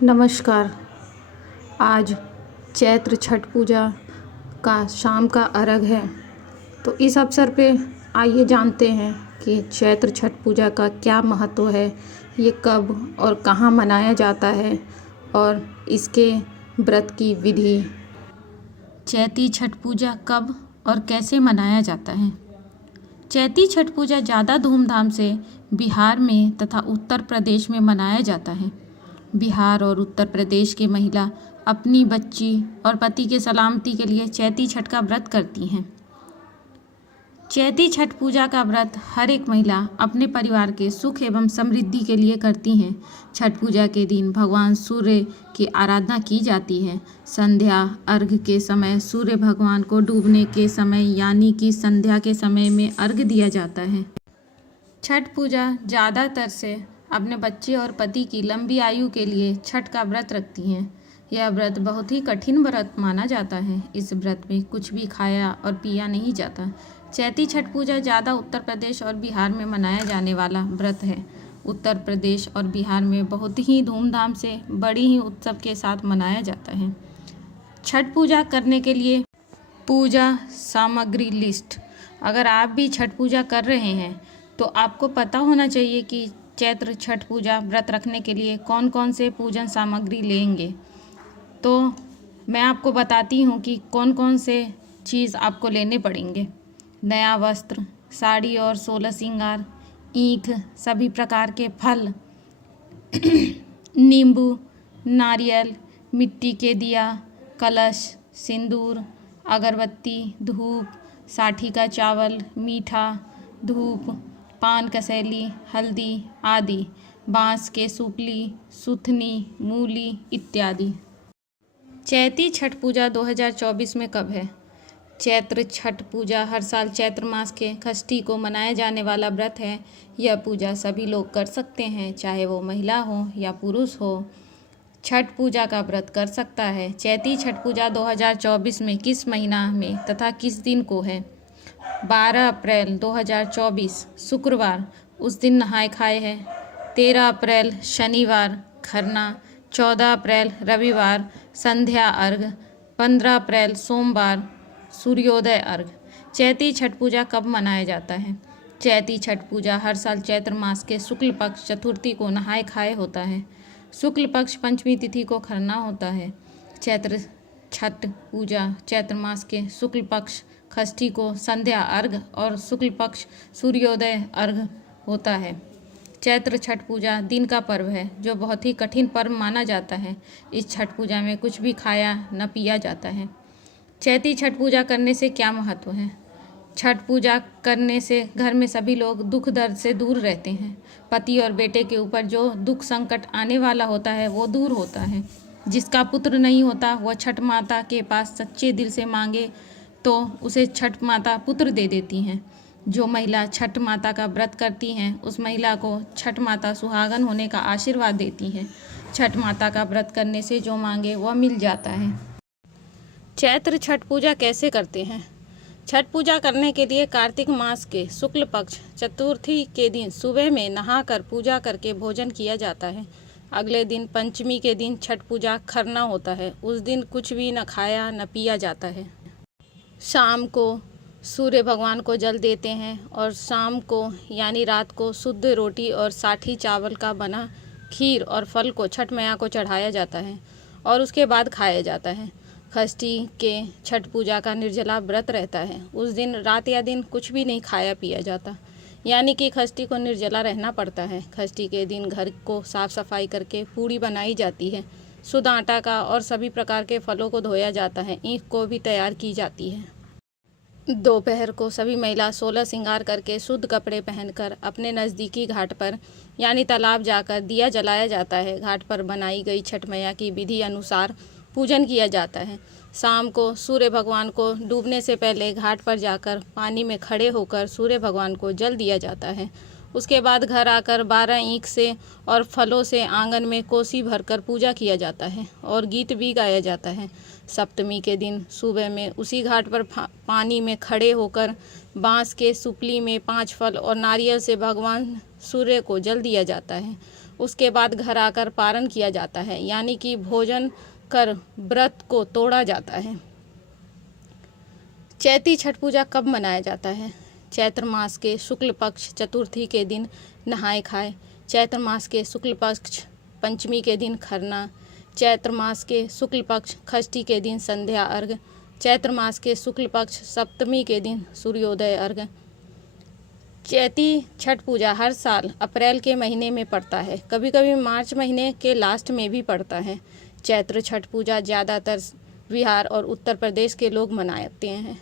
नमस्कार। आज चैत्र छठ पूजा का शाम का अर्घ है। तो इस अवसर पे आइए जानते हैं कि चैत्र छठ पूजा का क्या महत्व है, ये कब और कहाँ मनाया जाता है और इसके व्रत की विधि। चैती छठ पूजा कब और कैसे मनाया जाता है। चैती छठ पूजा ज़्यादा धूमधाम से बिहार में तथा उत्तर प्रदेश में मनाया जाता है। बिहार और उत्तर प्रदेश की महिला अपनी बच्ची और पति के सलामती के लिए चैती छठ का व्रत करती हैं। चैती छठ पूजा का व्रत हर एक महिला अपने परिवार के सुख एवं समृद्धि के लिए करती हैं। छठ पूजा के दिन भगवान सूर्य की आराधना की जाती है। संध्या अर्घ के समय सूर्य भगवान को डूबने के समय यानी कि संध्या के समय में अर्घ दिया जाता है। छठ पूजा ज़्यादातर से अपने बच्चे और पति की लंबी आयु के लिए छठ का व्रत रखती हैं। यह व्रत बहुत ही कठिन व्रत माना जाता है। इस व्रत में कुछ भी खाया और पिया नहीं जाता। चैती छठ पूजा ज़्यादा उत्तर प्रदेश और बिहार में मनाया जाने वाला व्रत है। उत्तर प्रदेश और बिहार में बहुत ही धूमधाम से बड़ी ही उत्सव के साथ मनाया जाता है। छठ पूजा करने के लिए पूजा सामग्री लिस्ट। अगर आप भी छठ पूजा कर रहे हैं तो आपको पता होना चाहिए कि चैत्र छठ पूजा व्रत रखने के लिए कौन कौन से पूजन सामग्री लेंगे। तो मैं आपको बताती हूँ कि कौन कौन से चीज़ आपको लेने पड़ेंगे। नया वस्त्र, साड़ी और 16 श्रृंगार, ईख, सभी प्रकार के फल, नींबू, नारियल, मिट्टी के दिया, कलश, सिंदूर, अगरबत्ती, धूप, साठी का चावल, मीठा, धूप, पान कसैली, हल्दी आदि, बांस के सुपली, सुथनी, मूली इत्यादि। चैती छठ पूजा 2024 में कब है। चैत्र छठ पूजा हर साल चैत्र मास के षष्ठी को मनाया जाने वाला व्रत है। यह पूजा सभी लोग कर सकते हैं, चाहे वो महिला हो या पुरुष हो। छठ पूजा का व्रत कर सकता है। चैती छठ पूजा 2024 में किस महीना में तथा किस दिन को है। 12 अप्रैल 2024 शुक्रवार, उस दिन नहाय खाए है। 13 अप्रैल शनिवार खरना। 14 अप्रैल रविवार संध्या अर्घ। 15 अप्रैल सोमवार सूर्योदय अर्घ। चैती छठ पूजा कब मनाया जाता है। चैती छठ पूजा हर साल चैत्र मास के शुक्ल पक्ष चतुर्थी को नहाय खाए होता है। शुक्ल पक्ष पंचमी तिथि को खरना होता है। चैत्र छठ पूजा चैत्र मास के शुक्ल पक्ष षष्ठी को संध्या अर्घ और शुक्ल पक्ष सूर्योदय अर्घ होता है। चैत्र छठ पूजा दिन का पर्व है जो बहुत ही कठिन पर्व माना जाता है। इस छठ पूजा में कुछ भी खाया न पिया जाता है। चैती छठ पूजा करने से क्या महत्व है। छठ पूजा करने से घर में सभी लोग दुख दर्द से दूर रहते हैं। पति और बेटे के ऊपर जो दुख संकट आने वाला होता है वो दूर होता है। जिसका पुत्र नहीं होता वह छठ माता के पास सच्चे दिल से मांगे तो उसे छठ माता पुत्र दे देती हैं। जो महिला छठ माता का व्रत करती हैं उस महिला को छठ माता सुहागन होने का आशीर्वाद देती हैं। छठ माता का व्रत करने से जो मांगे वह मिल जाता है। चैत्र छठ पूजा कैसे करते हैं। छठ पूजा करने के लिए कार्तिक मास के शुक्ल पक्ष चतुर्थी के दिन सुबह में नहाकर पूजा करके भोजन किया जाता है। अगले दिन पंचमी के दिन छठ पूजा खरना होता है। उस दिन कुछ भी न खाया न पिया जाता है। शाम को सूर्य भगवान को जल देते हैं और शाम को यानी रात को शुद्ध रोटी और साठी चावल का बना खीर और फल को छठ मैया को चढ़ाया जाता है और उसके बाद खाया जाता है। षष्ठी के छठ पूजा का निर्जला व्रत रहता है। उस दिन रात या दिन कुछ भी नहीं खाया पिया जाता, यानी कि षष्ठी को निर्जला रहना पड़ता है। षष्ठी के दिन घर को साफ सफाई करके पूड़ी बनाई जाती है। शुद्ध आटा का और सभी प्रकार के फलों को धोया जाता है। ईख को भी तैयार की जाती है। दोपहर को सभी महिला 16 श्रृंगार करके शुद्ध कपड़े पहनकर अपने नज़दीकी घाट पर यानी तालाब जाकर दिया जलाया जाता है। घाट पर बनाई गई छठ मैया की विधि अनुसार पूजन किया जाता है। शाम को सूर्य भगवान को डूबने से पहले घाट पर जाकर पानी में खड़े होकर सूर्य भगवान को जल दिया जाता है। उसके बाद घर आकर 12 ईख से और फलों से आंगन में कोसी भरकर पूजा किया जाता है और गीत भी गाया जाता है। सप्तमी के दिन सुबह में उसी घाट पर पानी में खड़े होकर बांस के सुपली में 5 फल और नारियल से भगवान सूर्य को जल दिया जाता है। उसके बाद घर आकर पारण किया जाता है, यानी कि भोजन कर व्रत को तोड़ा जाता है। चैती छठ पूजा कब मनाया जाता है? चैत्र मास के शुक्ल पक्ष चतुर्थी के दिन नहाए खाए, चैत्र मास के शुक्ल पक्ष पंचमी के दिन खरना, चैत्र मास के शुक्ल पक्ष षष्ठी के दिन संध्या अर्घ, चैत्र मास के शुक्ल पक्ष सप्तमी के दिन सूर्योदय अर्घ। चैती छठ पूजा हर साल अप्रैल के महीने में पड़ता है, कभी कभी मार्च महीने के लास्ट में भी पड़ता है। चैत्र छठ पूजा ज़्यादातर बिहार और उत्तर प्रदेश के लोग मनाते हैं।